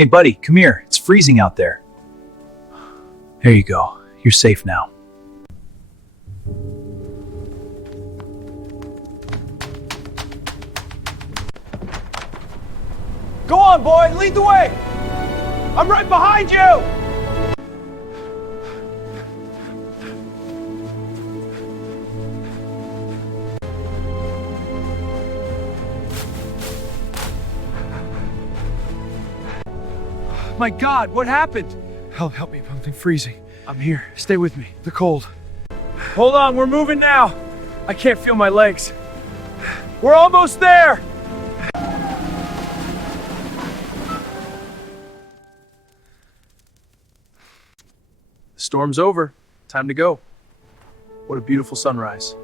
Hey buddy, come here. It's freezing out there. There you go. You're safe now. Go on, boy, lead the way! I'm right behind you! My God, what happened? Help me, I'm freezing. I'm here, stay with me. The cold. Hold on, we're moving now. I can't feel my legs. We're almost there! The storm's over. Time to go. What a beautiful sunrise.